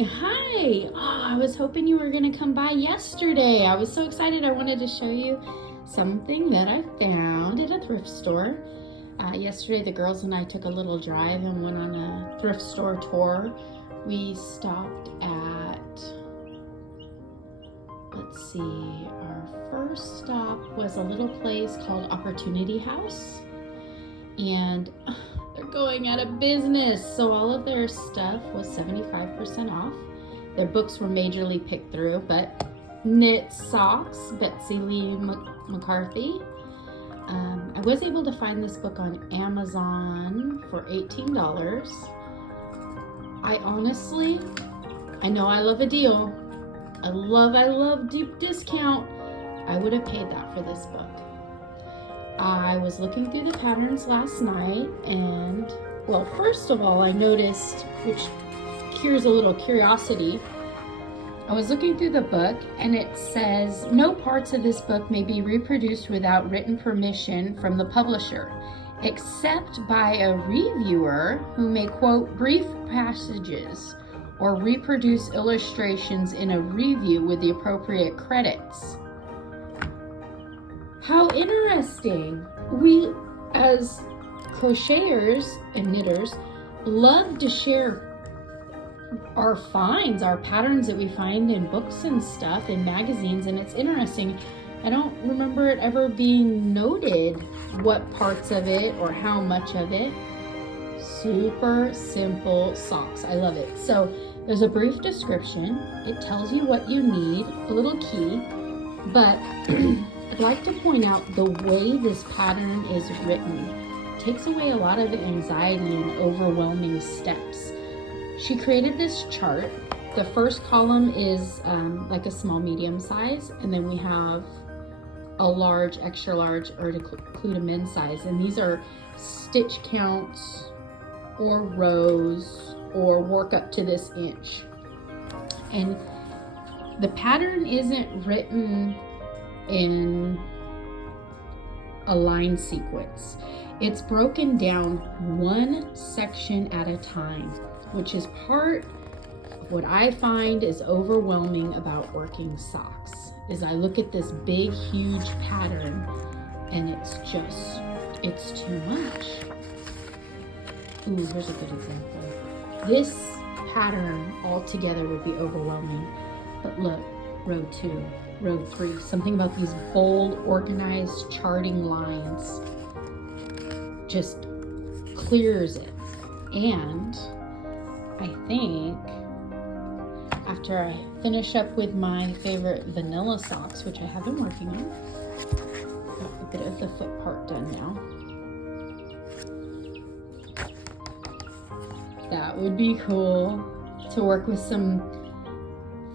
morning. Hi. Oh, I was hoping you were going to come by yesterday. I was so excited. I wanted to show you something that I found at a thrift store. Yesterday, the girls and I took a little drive and went on a thrift store tour. We stopped at, let's see, our first stop was a little place called Opportunity House. And they're going out of business, so all of their stuff was 75% off. Their books were majorly picked through, but knit socks, Betsy McCarthy. I was able to find this book on Amazon for $18. I know I love a deal. I love deep discount. I would have paid that for this book. I was looking through the patterns last night and, well, first of all, I noticed, which cures a little curiosity, I was looking through the book and it says, no parts of this book may be reproduced without written permission from the publisher, except by a reviewer who may quote brief passages or reproduce illustrations in a review with the appropriate credits. How interesting. We, as crocheters and knitters, love to share our finds, our patterns that we find in books and stuff, in magazines, and it's interesting. I don't remember it ever being noted what parts of it or how much of it. Super simple socks. I love it. So there's a brief description. It tells you what you need, a little key, but I'd like to point out the way this pattern is written takes away a lot of the anxiety and overwhelming steps. She created this chart. The first column is like a small medium size, and then we have a large, extra large, or to include a men's size. And these are stitch counts or rows or work up to this inch. And the pattern isn't written in a line sequence. It's broken down one section at a time, which is part of what I find is overwhelming about working socks. Is I look at this big, huge pattern and it's too much. Ooh, here's a good example. This pattern altogether would be overwhelming, but look, row 2, row 3, something about these bold, organized charting lines just clears it. And I think after I finish up with my favorite vanilla socks, which I have been working on, got a bit of the foot part done now. That would be cool to work with some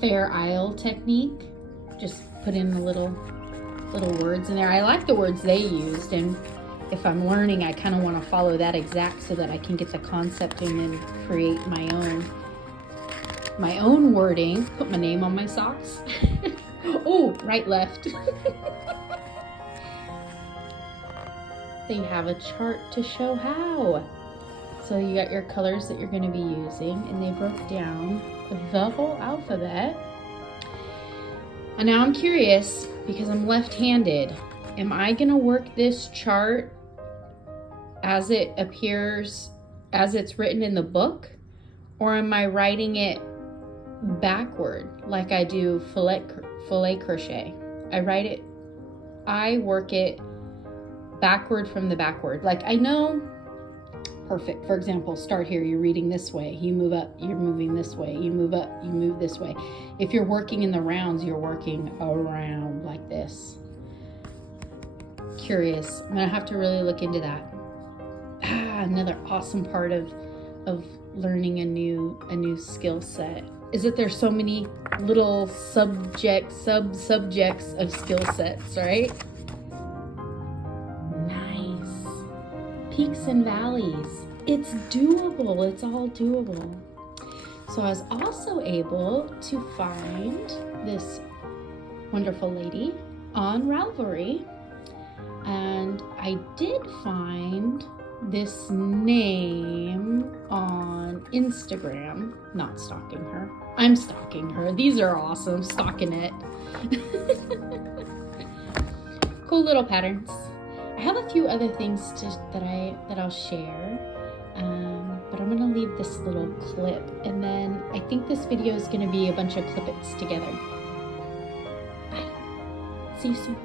Fair Isle technique. Just put in the little words in there. I like the words they used, and if I'm learning, I kind of want to follow that exact so that I can get the concept and then create my own wording. Put my name on my socks. Oh, right, left. They have a chart to show how. So you got your colors that you're going to be using, and they broke down the whole alphabet. And now I'm curious, because I'm left-handed, am I going to work this chart as it appears, as it's written in the book? Or am I writing it backward like I do filet crochet? I work it backward from the backward. Like I know, perfect. For example, start here, you're reading this way, you move up, you're moving this way, you move up, you move this way. If you're working in the rounds, you're working around like this. Curious. I'm gonna have to really look into that. Another awesome part of learning a new skill set is that there's so many little sub-subjects of skill sets, right? Nice. Peaks and valleys. It's doable. It's all doable. So I was also able to find this wonderful lady on Ravelry, and I did find this name on Instagram, not stalking her, I'm stalking her. These are awesome. Stalking it. Cool little patterns. I have a few other things that I'll share, but I'm gonna leave this little clip, and then I think this video is gonna be a bunch of clip-its together. Bye. See you soon.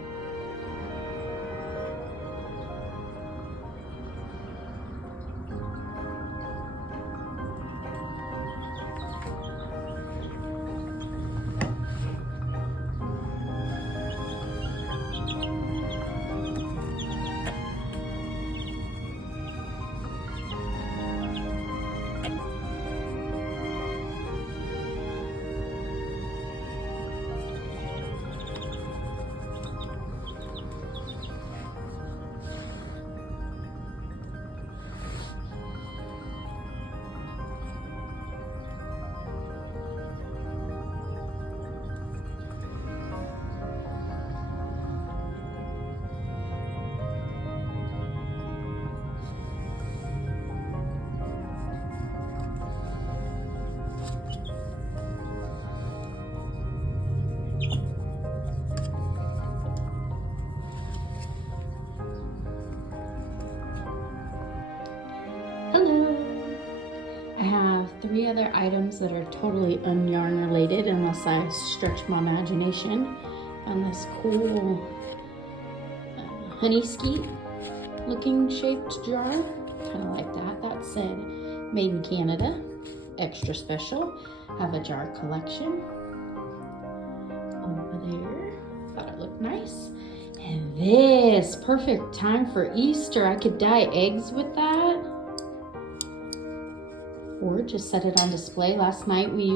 Hello! I have 3 other items that are totally unyarn related unless I stretch my imagination. On this cool honey skeet looking shaped jar, kind of like that. That said made in Canada, extra special. Have a jar collection over there. Thought it looked nice. And this, perfect time for Easter. I could dye eggs with that. Or just set it on display. Last night we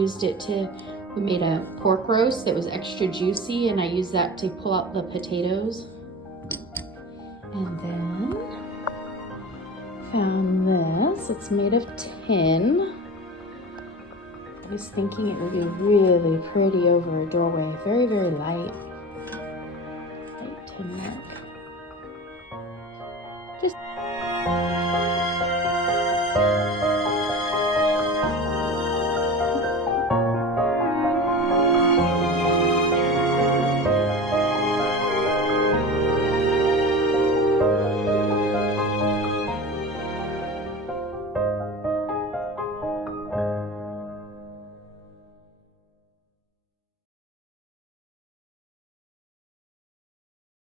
made a pork roast that was extra juicy, and I used that to pull out the potatoes. And then found this. It's made of tin. I was thinking it would be really pretty over a doorway. Very, very light. Light tin mark. Just